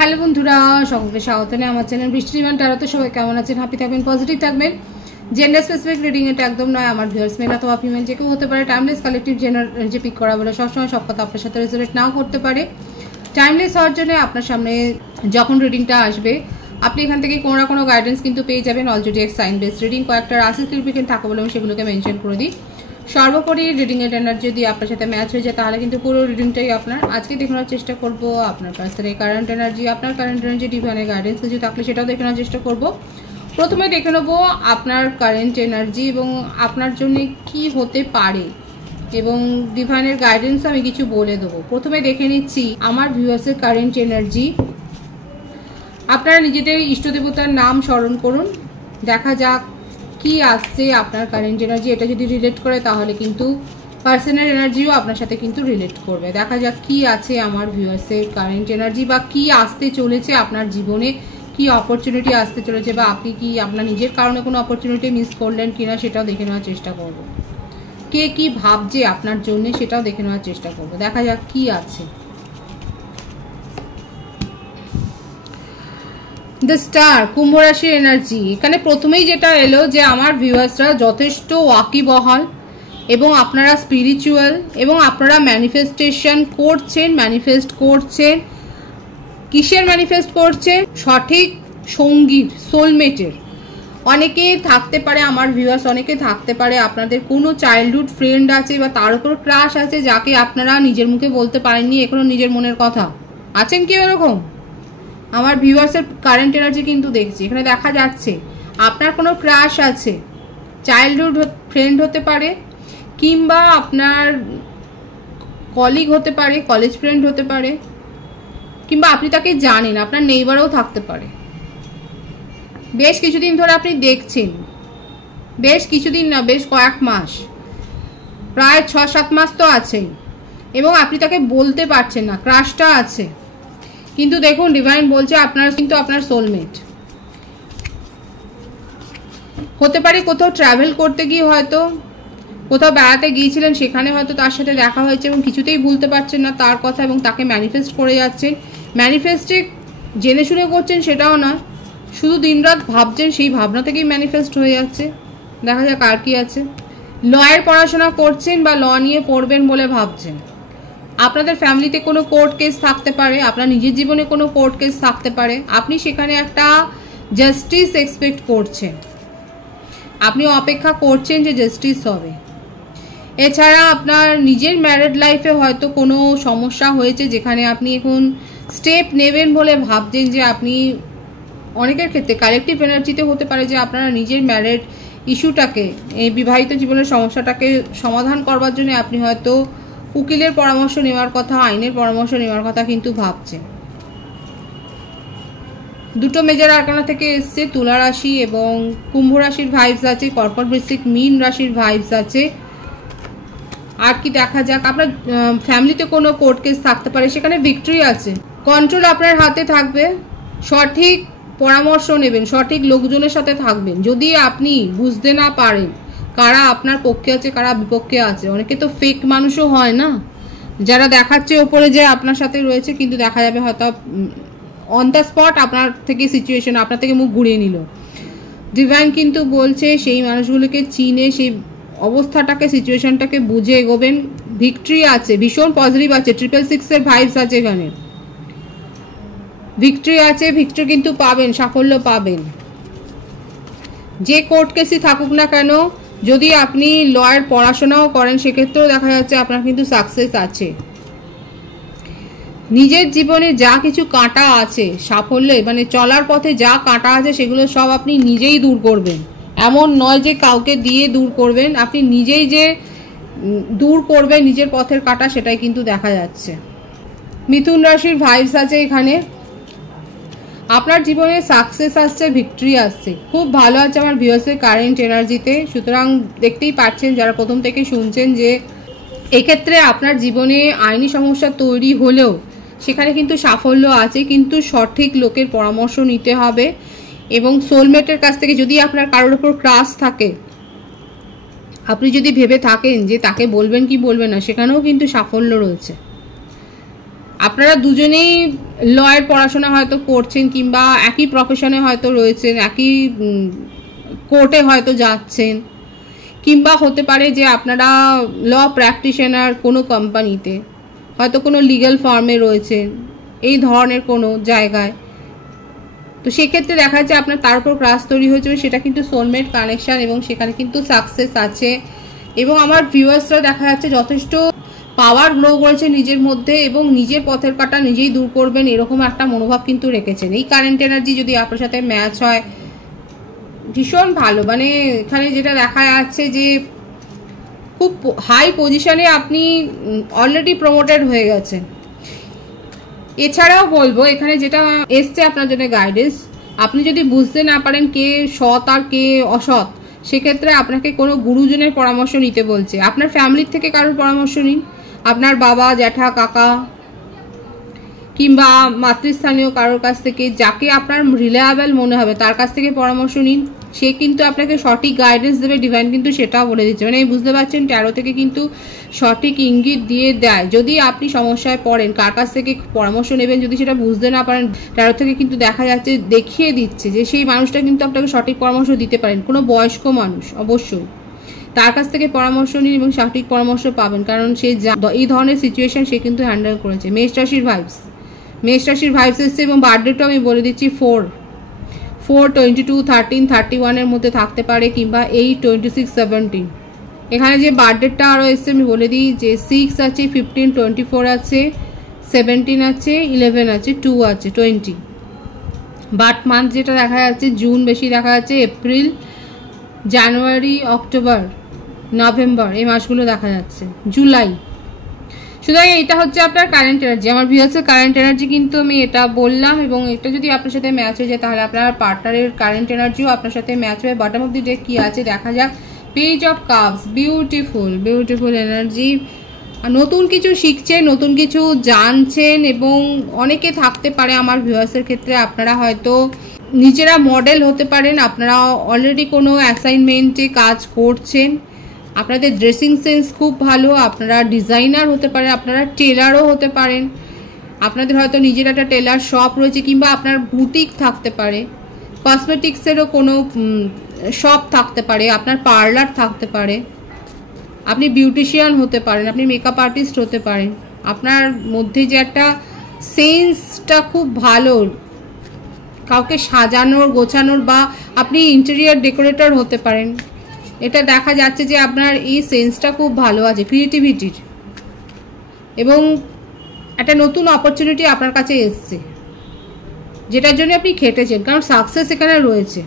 Hello বন্ধুরা, সকলকে স্বাগত জানাই আমার চ্যানেল বৃষ্টি ডিভাইন ট্যারোতে। সবাই কেমন আছেন? হ্যাপি থাকবেন, পজিটিভ থাকবেন। জেন্ডার স্পেসিফিক রিডিং এটা একদম নয়। আমার ভিউয়ার্স মেল অথবা ফিমেল যে কেউ হতে পারে। টাইমলেস কালেকটিভ জেনার যে পিক করা বলে সবসময় সব কথা আপনার সাথে রেজোনেট নাও করতে পারে। টাইমলেস হওয়ার জন্য আপনার সামনে যখন রিডিংটা আসবে আপনি এখান থেকে কোনো না কোনো গাইডেন্স কিন্তু পেয়ে যাবেন। অলরেডি এক সাইন বেসড রিডিং কয়েকটা রাশি সিগনিফিকেন্ট থাকে বলে আমি সেগুলোকে মেনশন করে দিই। সর্বোপরি রিডিংয়ের এনার্জি যদি আপনার সাথে ম্যাচ হয়ে যায় তাহলে কিন্তু পুরো রিডিংটাই আপনার। আজকে দেখানোর চেষ্টা করব আপনার পার্সনের কারেন্ট এনার্জি, আপনার কারেন্ট এনার্জি ডিভাইনের গাইডেন্স কিছু থাকলে সেটাও দেখানোর চেষ্টা করব। প্রথমে দেখে নেবো আপনার কারেন্ট এনার্জি এবং আপনার জন্য কি হতে পারে এবং ডিভাইনের গাইডেন্স আমি কিছু বলে দেবো। প্রথমে দেখে নিচ্ছি আমার ভিউয়ার্সের কারেন্ট এনার্জি। আপনারা নিজেদের ইষ্টদেবতার নাম স্মরণ করুন, দেখা যাক কি আসছে আপনার কারেন্ট এনার্জি। এটা যদি রিলেট করে তাহলে কিন্তু পার্সোনাল এনার্জিও আপনার সাথে কিন্তু রিলেট করবে। দেখা যাক কি আছে আমার ভিউয়ার্সের কারেন্ট এনার্জি বা কি আসতে চলেছে আপনার জীবনে, কি অপরচুনিটি আসতে চলেছে বা আপনি কি আপনার নিজের কারণে কোনো অপরচুনিটি মিস করলেন কিনা সেটাও দেখে নেওয়ার চেষ্টা করব। কে কি ভাবছে আপনার জন্য সেটাও দেখে নেওয়ার চেষ্টা করব। দেখা যাক কি আছে। দ্য স্টার, কুম্ভ রাশির এনার্জি। এখানে প্রথমেই যেটা এলো যে আমার ভিউয়ার্সরা যথেষ্ট ওয়াকিবহাল এবং আপনারা স্পিরিচুয়াল এবং আপনারা ম্যানিফেস্টেশন করছেন, ম্যানিফেস্ট করছেন। কিসের ম্যানিফেস্ট করছেন? সঠিক সঙ্গীর, সোলমেটের। অনেকে থাকতে পারে আমার ভিউয়ার্স, অনেকে থাকতে পারে আপনাদের কোনো চাইল্ডহুড ফ্রেন্ড আছে বা তার উপর ক্রাশ আছে যাকে আপনারা নিজের মুখে বলতে পারেননি এখনো নিজের মনের কথা। আছেন কি এরকম? আমার ভিউয়ার্সের কারেন্ট এনার্জি কিন্তু দেখছি এখানে দেখা যাচ্ছে আপনার কোনো ক্রাশ আছে, চাইল্ডহুড ফ্রেন্ড হতে পারে কিংবা আপনার কলিগ হতে পারে, কলেজ ফ্রেন্ড হতে পারে কিংবা আপনি তাকে জানেন, আপনার নেইবারও থাকতে পারে। বেশ কিছুদিন ধরে আপনি দেখছেন, বেশ কিছুদিন না, বেশ কয়েক মাস, প্রায় 6-7 মাস তো আছেই এবং আপনি তাকে বলতে পারছেন না, ক্রাশটা আছে। কিন্তু দেখুন ডিভাইন বলছে আপনার কিন্তু আপনার সোলমেট হতে পারে। কোথাও ট্রাভেল করতে গিয়ে হয়তো কোথাও বেড়াতে গিয়েছিলেন, সেখানে হয়তো তার সাথে দেখা হয়েছে এবং কিছুতেই ভুলতে পারছেন না তার কথা এবং তাকে ম্যানিফেস্ট করে যাচ্ছেন। ম্যানিফেস্টে জেনে শুনে করছেন সেটাও না, শুধু দিনরাত ভাবছেন, সেই ভাবনা থেকেই ম্যানিফেস্ট হয়ে যাচ্ছে। দেখা যাক আর কি আছে। লয়ের পড়াশোনা করছেন বা ল নিয়ে পড়বেন বলে ভাবছেন। আপনাদের ফ্যামিলিতে কোনো কোর্ট কেস থাকতে পারে, আপনার নিজের জীবনে কোনো কোর্ট কেস থাকতে পারে, আপনি সেখানে একটা জাস্টিস এক্সপেক্ট করছেন, আপনি অপেক্ষা করছেন যে জাস্টিস হবে। এছাড়া আপনার নিজের ম্যারিড লাইফে হয়তো কোনো সমস্যা হয়েছে যেখানে আপনি এখন স্টেপ নেবেন বলে ভাবছেন যে আপনি, অনেকের ক্ষেত্রে কালেকটিভ এনার্জিতে হতে পারে যে আপনারা নিজের ম্যারিড ইস্যুটাকে, এই বিবাহিত জীবনের সমস্যাটাকে সমাধান করবার জন্য আপনি হয়তো উকিলের পরামর্শ নেওয়ার কথা, আইনের পরামর্শ নেওয়ার কথা কিন্তু ভাবছেন। দুটো মেজর আরকানা থেকে এসছে, তুলা রাশি এবং কুম্ভ রাশির ভাইবস আছে, কর্কট বৃশ্চিক মীন রাশির ভাইবস আছে। আর কি দেখা যাক। আপনার ফ্যামিলিতে কোনো কোর্ট কেস থাকতে পারে, সেখানে ভিক্টরি আছে। কন্ট্রোল আপনার হাতে থাকবে, সঠিক পরামর্শ নেবেন, সঠিক লোকজনের সাথে থাকবেন। যদি আপনি বুঝতে না পারেন কারা আপনার পক্ষে আছে কারা বিপক্ষে আছে, অনেকে তো ফেক মানুষও হয় না, যারা দেখাচ্ছে ওপরে যে আপনার সাথে রয়েছে কিন্তু দেখা যাবে হয়তো অন দ্য স্পট আপনার থেকে সিচুয়েশন, আপনার থেকে মুখ ঘুরিয়ে নিল। ডিভাইন কিন্তু বলছে সেই মানুষগুলোকে চিনে সেই অবস্থাটাকে, সিচুয়েশনটাকে বুঝে এগোবেন। ভিক্টরি আছে, ভীষণ পজিটিভ আছে, 666-এর ভাইবস আছে এখানে। ভিক্টরি আছে, ভিক্টরি কিন্তু পাবেন, সাফল্য পাবেন। যে কোর্ট কেসই থাকুক না কেন, যদি আপনি লয়ের পড়াশোনাও করেন সেক্ষেত্রেও দেখা যাচ্ছে আপনার কিন্তু সাকসেস আছে। নিজের জীবনে যা কিছু কাঁটা আছে সাফল্যে, মানে চলার পথে যা কাঁটা আছে সেগুলো সব আপনি নিজেই দূর করবেন। এমন নয় যে কাউকে দিয়ে দূর করবেন, আপনি নিজেই যে দূর করবেন নিজের পথের কাঁটা, সেটাই কিন্তু দেখা যাচ্ছে। মিথুন রাশির ভাইবস আছে এখানে। আপনার জীবনে সাকসেস আসছে, ভিক্টরি আসছে, খুব ভালো আছে আমার ভিউয়ার্সের কারেন্ট এনার্জিতে। সুতরাং দেখতেই পাচ্ছেন যারা প্রথম থেকে শুনছেন যে এক্ষেত্রে আপনার জীবনে আইনি সমস্যা তৈরি হলেও সেখানে কিন্তু সাফল্য আছে, কিন্তু সঠিক লোকের পরামর্শ নিতে হবে এবং সোলমেটের কাছ থেকে। যদি আপনার কারোর উপর ক্রাশ থাকে, আপনি যদি ভেবে থাকেন যে তাকে বলবেন কি বলবেন না, সেখানেও কিন্তু সাফল্য রয়েছে। আপনারা দুজনেই লয়ের পড়াশোনা হয়তো করছেন, কিংবা একই প্রফেশনে হয়তো রয়েছেন, একই কোর্টে হয়তো যাচ্ছেন, কিংবা হতে পারে যে আপনারা ল প্র্যাকটিশনার কোনো কোম্পানিতে, হয়তো কোনো লিগ্যাল ফার্মে রয়েছেন, এই ধরনের কোনো জায়গায়। তো সেক্ষেত্রে দেখা যাচ্ছে আপনার তার উপর ক্রাশ তৈরি হয়েছে, সেটা কিন্তু সোলমেট কানেকশান, এবং সেখানে কিন্তু সাকসেস আছে। এবং আমার ভিউয়ার্সরা দেখা যাচ্ছে যথেষ্ট পাওয়ার গ্রো করেছে নিজের মধ্যে, এবং নিজের পথের কাঁটা নিজেই দূর করবেন এরকম একটা মনোভাব কিন্তু রেখেছেন। এই কারেন্ট এনার্জি যদি আপনার সাথে ম্যাচ হয় ভীষণ ভালো। মানে এখানে যেটা দেখা যাচ্ছে যে খুব হাই পজিশনে আপনি অলরেডি প্রমোটেড হয়ে গেছেন। এছাড়াও বলবো এখানে যেটা এসছে আপনার জন্য গাইডেন্স, আপনি যদি বুঝতে না পারেন কে সৎ আর কে অসৎ, সেক্ষেত্রে আপনাকে কোনো গুরুজনের পরামর্শ নিতে বলছে। আপনার ফ্যামিলির থেকে কারোর পরামর্শ নিন, আপনার বাবা, জ্যাঠা, কাকা, কিংবা মাতৃস্থানীয় কারোর কাছ থেকে, যাকে আপনার রিলায়েবল মনে হবে তার কাছ থেকে পরামর্শ নিন। সে কিন্তু আপনাকে সঠিক গাইডেন্স দেবে, ডিভাইন কিন্তু সেটাও বলে দিচ্ছে। মানে বুঝতে পারছেন, ট্যারো থেকে কিন্তু সঠিক ইঙ্গিত দিয়ে দেয়। যদি আপনি সমস্যায় পড়েন, কার কাছ থেকে পরামর্শ নেবেন যদি সেটা বুঝতে না পারেন, ট্যারো থেকে কিন্তু দেখা যাচ্ছে, দেখিয়ে দিচ্ছে যে সেই মানুষটা কিন্তু আপনাকে সঠিক পরামর্শ দিতে পারেন। কোনো বয়স্ক মানুষ অবশ্যই, তার কাছ থেকে পরামর্শ নিন এবং সঠিক পরামর্শ পাবেন, কারণ সে এই ধরনের সিচুয়েশন সে কিন্তু হ্যান্ডেল করেছে। মেষ রাশির ভাইবস এসছে, এবং বার্থডেটাও আমি বলে দিচ্ছি 4, 22, 13, 31 মধ্যে থাকতে পারে, কিংবা 8, 26, 17। এখানে যে বার্থডেটা আরও এসছে আমি বলে দিই যে 6 আছে, 15, 24 আছে, 17 আছে, 11 আছে, 2 আছে, 20। বার্থ মান্থ যেটা দেখা যাচ্ছে জুন বেশি দেখা যাচ্ছে, এপ্রিল, জানুয়ারি, অক্টোবর, নভেম্বর এই মাসগুলো দেখা যাচ্ছে, জুলাই। সুতরাং এটা হচ্ছে আপনার কারেন্ট এনার্জি। আমার ভিউয়ার্সের কারেন্ট এনার্জি কিন্তু আমি এটা বললাম, এবং এটা যদি আপনার সাথে ম্যাচ হয়ে যায় তাহলে আপনার পার্টনারের কারেন্ট এনার্জিও আপনার সাথে ম্যাচ হয়ে বটম অফ দি ডে কি আছে দেখা যাক। Page of cups, beautiful energy. নতুন কিছু শিখছেন, নতুন কিছু জানছেন, এবং অনেকে থাকতে পারে আমার ভিউয়ার্সের ক্ষেত্রে আপনারা হয়তো নিজেরা মডেল হতে পারেন, আপনারা অলরেডি কোনো অ্যাসাইনমেন্টে কাজ করছেন, আপনাদের ড্রেসিং সেন্স খুব ভালো, আপনারা ডিজাইনার হতে পারেন, আপনারা টেলারও হতে পারেন, আপনাদের হয়তো নিজের একটা টেলার শপ রয়েছে, কিংবা আপনার বুটিক থাকতে পারে, কসমেটিক্সেরও কোনো শপ থাকতে পারে, আপনার পার্লার থাকতে পারে, আপনি বিউটিশিয়ান হতে পারেন, আপনি মেকআপ আর্টিস্ট হতে পারেন। আপনার মধ্যে যে একটা সেন্সটা খুব ভালো, কাউকে সাজানোর গোছানোর, বা আপনি ইন্টেরিয়ার ডেকোরেটর হতে পারেন। এটা দেখা যাচ্ছে যে আপনার এই সেন্সটা খুব ভালো আছে ক্রিয়েটিভিটির, এবং একটা নতুন অপরচুনিটি আপনার কাছে এসছে, যেটার জন্য আপনি খেটেছেন, কারণ সাকসেস এখানে রয়েছে।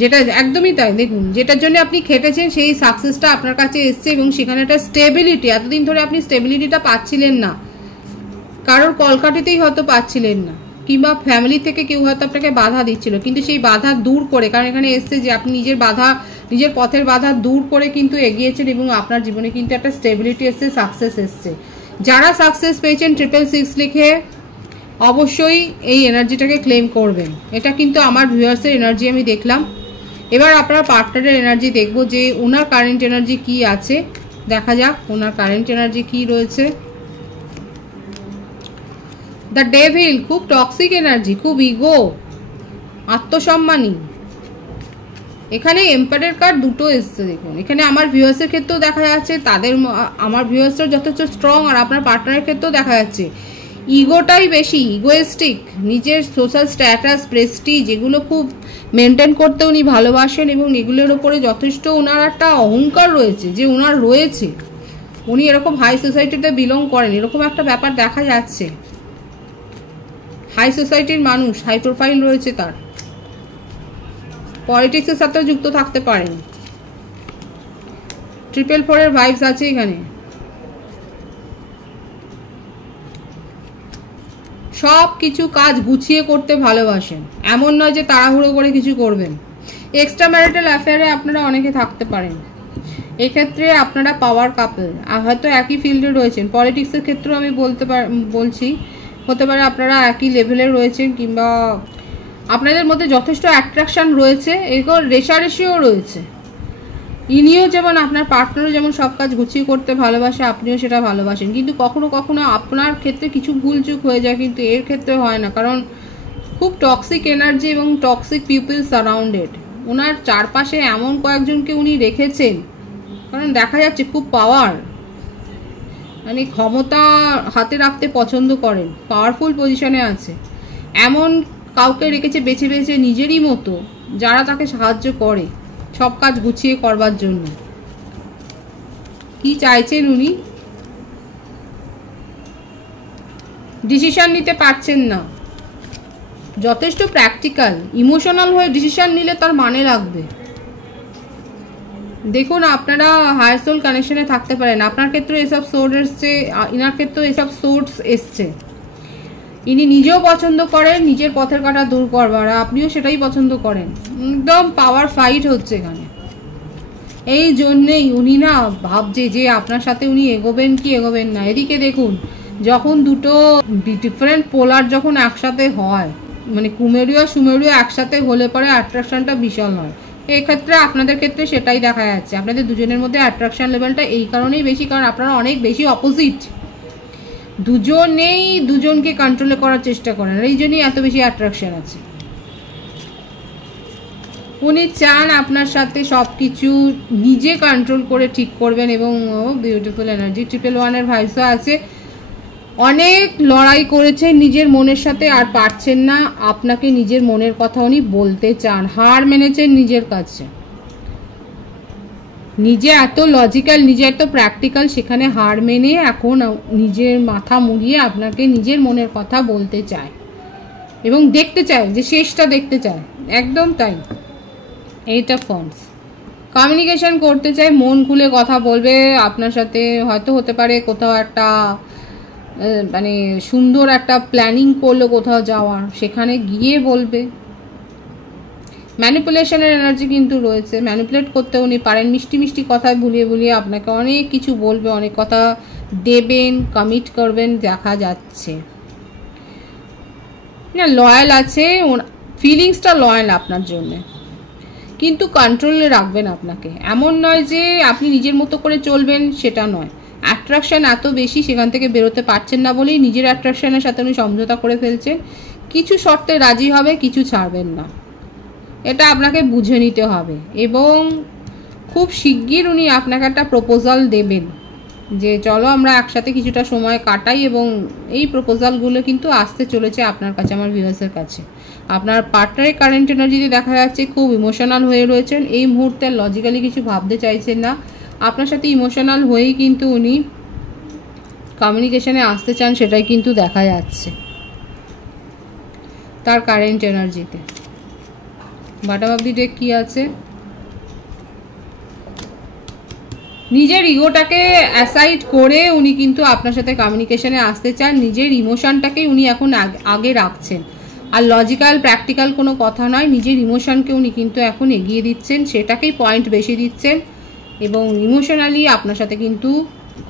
যেটা একদমই তাই, দেখুন যেটার জন্য আপনি খেটেছেন সেই সাকসেসটা আপনার কাছে এসছে, এবং সেখানে একটা স্টেবিলিটি, এতদিন ধরে আপনি স্টেবিলিটিটা পাচ্ছিলেন না, কারোর কলকাটিতেই হয়তো পাচ্ছিলেন না, কিংবা ফ্যামিলি থেকে কেউ হয়তো আপনাকে বাধা দিচ্ছিল, কিন্তু সেই বাধা দূর করে, কারণ এখানে এসছে যে আপনি নিজের পথের বাধা দূর করে কিন্তু এগিয়েছেন, এবং আপনার জীবনে কিন্তু একটা স্টেবিলিটি এসছে, সাকসেস এসছে। যারা সাকসেস পেয়েছেন 666 লিখে অবশ্যই এই এনার্জিটাকে ক্লেম করবেন। এটা কিন্তু আমার ভিউয়ার্সের এনার্জি আমি দেখলাম। এবার আপনার পার্টনারের এনার্জি দেখবো যে ওনার কারেন্ট এনার্জি কি আছে, দেখা যাক ওনার কারেন্ট এনার্জি কি রয়েছে। দ্য ডেভিল, খুব টক্সিক এনার্জি, খুব ইগো, আত্মসম্মানী। এখানে এম্পায়ারের কার্ড দুটো এসছে, দেখুন এখানে আমার ভিউয়ার্সের ক্ষেত্রেও দেখা যাচ্ছে, আমার ভিউয়ার্সরা যথেষ্ট স্ট্রং, আর আপনার পার্টনারের ক্ষেত্রেও দেখা যাচ্ছে ইগোটাই বেশি, ইগোয়েস্টিক, নিজের সোশ্যাল স্ট্যাটাস, প্রেস্টিজ এগুলো খুব মেনটেন করতে উনি ভালোবাসেন, এবং এগুলোর ওপরে যথেষ্ট ওনার একটা অহংকার রয়েছে যে ওনার রয়েছে, উনি এরকম হাই সোসাইটিতে বিলং করেন, এরকম একটা ব্যাপার দেখা যাচ্ছে। হাই সোসাইটির মানুষ, হাই প্রোফাইল রয়েছে তার, পলিটিক্সের সাথেও যুক্ত থাকতে পারেন। 444 ভাইবস আছে এখানে। সব কিছু কাজ গুছিয়ে করতে ভালোবাসেন, এমন নয় যে তাড়াহুড়ো করে কিছু করবেন। এক্সট্রা ম্যারিটাল অ্যাফেয়ারে আপনারা অনেকে থাকতে পারেন, এক্ষেত্রে আপনারা পাওয়ার কাপল, হয়তো একই ফিল্ডে রয়েছেন। পলিটিক্সের ক্ষেত্রেও আমি বলছি হতে পারে আপনারা একই লেভেলে রয়েছেন, কিংবা আপনাদের মধ্যে যথেষ্ট অ্যাট্রাকশান রয়েছে, এরকম রেশারেশিও রয়েছে। ইনিও যেমন আপনার পার্টনারও যেমন সব কাজ গুছিয়ে করতে ভালোবাসে, আপনিও সেটা ভালোবাসেন, কিন্তু কখনো কখনো আপনার ক্ষেত্রে কিছু ভুলচুক হয়ে যায়, কিন্তু এর ক্ষেত্রে হয় না, কারণ খুব টক্সিক এনার্জি এবং টক্সিক পিপল সারাউন্ডেড। ওনার চারপাশে এমন কয়েকজনকে উনি রেখেছেন, কারণ দেখা যাচ্ছে খুব পাওয়ার, মানে ক্ষমতা হাতে রাখতে পছন্দ করেন, পাওয়ারফুল পজিশনে আছে, এমন কাউকে রেখেছে বেছে বেছে নিজেরই মতো, যারা তাকে সাহায্য করে সব কাজ গুছিয়ে করবার জন্য। কি চাইছেন উনি? ডিসিশন নিতে পারছেন না, যথেষ্ট প্র্যাকটিক্যাল, ইমোশনাল হয়ে ডিসিশন নিলে তার মানে রাখবে। দেখুন, আপনারা হায়ার সোল কানেকশনে থাকতে পারেন, আপনার ক্ষেত্রে এসব সোর্স এসছে, ইনার ক্ষেত্রেও এসব সোর্স এসছে। ইনি নিজেও পছন্দ করেন নিজের পথের কাটা দূর করবার, আপনিও সেটাই পছন্দ করেন, একদম পাওয়ার ফাইট হচ্ছে এখানে। এই জন্যেই উনি না ভাবছে যে আপনার সাথে উনি এগোবেন কি এগোবেন না। এদিকে দেখুন, যখন দুটো ডিফারেন্ট পোলার যখন একসাথে হয়, মানে কুমেরীয় সুমেরীয় একসাথে হলে পরে অ্যাট্রাকশনটা বিশাল হয়। এক্ষেত্রে আপনাদের ক্ষেত্রে সেটাই দেখা যাচ্ছে, আপনাদের দুজনের মধ্যে অ্যাট্রাকশন লেভেলটা এই কারণেই বেশি, কারণ আপনারা অনেক বেশি অপোজিট, দুজনেই দুজনকে কন্ট্রোলে করার চেষ্টা করেন, এই জন্যই এত বেশি অ্যাট্রাকশন আছে। উনি চান আপনার সাথে সব কিছু নিজে কন্ট্রোল করে ঠিক করবেন, এবং বিউটিফুল এনার্জি 111-এর ভাইসও আছে। অনেক লড়াই করেছেন নিজের মনের সাথে, আর পারছেন না, আপনাকে নিজের মনের কথা উনি বলতে চান, হার মেনেছেন নিজের কাছে। নিজে এত লজিক্যাল, নিজে এত প্র্যাকটিক্যাল, সেখানে হার মেনে এখন নিজের মাথা মুড়িয়ে আপনাকে নিজের মনের কথা বলতে চায় এবং দেখতে চায়, যে শেষটা দেখতে চায়, একদম তাই। এইটা ফন্স কমিউনিকেশন করতে চায়, মন খুলে কথা বলবে আপনার সাথে, হয়তো হতে পারে কোথাও একটা মানে সুন্দর একটা প্ল্যানিং করলো কোথাও যাওয়ার, সেখানে গিয়ে বলবে। ম্যানিপুলেশনের এনার্জি কিন্তু রয়েছে, ম্যানিপুলেট করতে উনি পারেন, মিষ্টি মিষ্টি কথায় ভুলিয়ে ভুলিয়ে আপনাকে অনেক কিছু বলবে, অনেক কথা দেবেন, কমিট করবেন, দেখা যাচ্ছে না। লয়াল আছে, ফিলিংসটা লয়াল আপনার জন্য, কিন্তু কন্ট্রোলে রাখবেন আপনাকে। এমন নয় যে আপনি নিজের মতো করে চলবেন, সেটা নয়। অ্যাট্রাকশন এত বেশি, সেখান থেকে বেরোতে পারছেন না বলেই নিজের অ্যাট্রাকশনের সাথে উনি সমঝোতা করে ফেলছেন। কিছু শর্তে রাজি হবে, কিছু ছাড়বেন না, এটা আপনাকে বুঝে নিতে হবে। এবং খুব শিগগির উনি আপনাকে একটা প্রপোজাল দেবেন, যে চলো আমরা একসাথে কিছুটা সময় কাটাই, এবং এই প্রপোজালগুলো কিন্তু আসতে চলেছে আপনার কাছে, আমার ভিউয়ার্সের কাছে। আপনার পার্টনারের কারেন্ট এনার্জিতে দেখা যাচ্ছে খুব ইমোশনাল হয়ে রয়েছেন, এই মুহূর্তে লজিক্যালি কিছু ভাবতে চাইছেন না, আপনার সাথে ইমোশনাল হয়েই কিন্তু উনি কমিউনিকেশনে আসতে চান, সেটাই কিন্তু দেখা যাচ্ছে তার কারেন্ট এনার্জিতে। বটম অফ দি ডেক কি আছে? নিজের ইগোটাকে অ্যাসাইড করে উনি কিন্তু আপনার সাথে কমিউনিকেশনে আসতে চান, নিজের ইমোশনটাকেই উনি এখন আগে রাখছেন, আর লজিক্যাল প্র্যাকটিক্যাল কোনো কথা নয়, নিজের ইমোশনকে উনি কিন্তু এখন এগিয়ে দিচ্ছেন, সেটাকেই পয়েন্ট বেশি দিচ্ছেন, এবং ইমোশনালি আপনার সাথে কিন্তু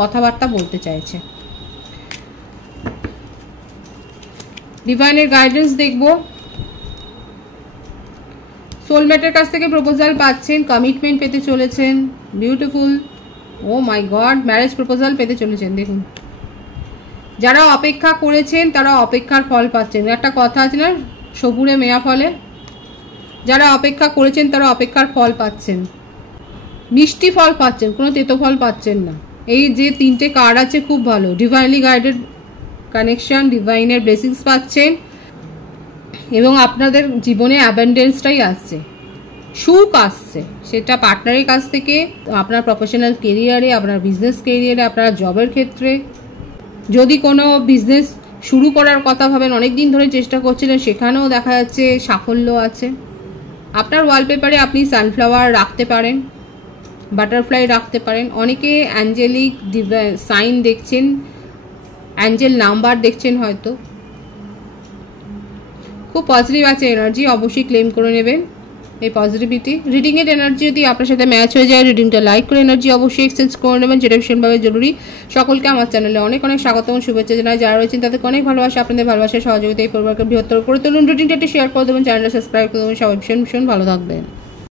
কথাবার্তা বলতে চাইছে। ডিভাইনের গাইডেন্স দেখব। সোলমেটের কাছ থেকে প্রপোজাল পাচ্ছেন, কমিটমেন্ট পেতে চলেছেন, বিউটিফুল, ও মাই গড, ম্যারেজ প্রপোজাল পেতে চলেছেন। দেখুন, যারা অপেক্ষা করেছেন তারা অপেক্ষার ফল পাচ্ছেন, একটা কথা আছে না, সবুরে মেয়া ফলে, যারা অপেক্ষা করেছেন তারা অপেক্ষার ফল পাচ্ছেন, মিষ্টি ফল পাচ্ছেন, কোনো তেতো ফল পাচ্ছেন না। এই যে তিনটে কার্ড আছে খুব ভালো, ডিভাইনলি গাইডেড কানেকশন, ডিভাইনের ব্লেসিংস পাচ্ছেন, এবং আপনাদের জীবনে অ্যাবান্ডেন্সটাই আসছে, সুখ আসছে, সেটা পার্টনারের কাছ থেকে, আপনার প্রফেশনাল কেরিয়ারে, আপনার বিজনেস কেরিয়ারে, আপনার জবের ক্ষেত্রে। যদি কোনো বিজনেস শুরু করার কথা ভাবেন, অনেক দিন ধরে চেষ্টা করছিলেন, সেখানেও দেখা যাচ্ছে সাফল্য আছে। আপনার ওয়ালপেপারে আপনি সানফ্লাওয়ার রাখতে পারেন, বাটারফ্লাই রাখতে পারেন, অনেকে অ্যাঞ্জেলিক সাইন দেখছেন, অ্যাঞ্জেল নাম্বার দেখছেন হয়তো। খুব পজিটিভ আছে এনার্জি, অবশ্যই ক্লেম করে নেবেন এই পজিটিভিটি। রিডিংয়ের এনার্জি যদি আপনার সাথে ম্যাচ হয়ে যায়, রিডিংটা লাইক করে এনার্জি অবশ্যই এক্সচেঞ্জ করে নেবেন, যেটা ভীষণভাবে জরুরি। সকলকে আমার চ্যানেলে অনেক অনেক স্বাগত এবং শুভেচ্ছা জানাই। যারা রয়েছেন তাদেরকে অনেক ভালোবাসা, আপনাদের ভালোবাসার সহযোগিতা এই পরিবারকে বৃহত্তর করে তুলুন। রিডিংটা একটু শেয়ার করে দেবেন, চ্যানেলটা সাবস্ক্রাইব করে দেবেন। সবাই ভীষণ ভীষণ ভালো থাকবেন।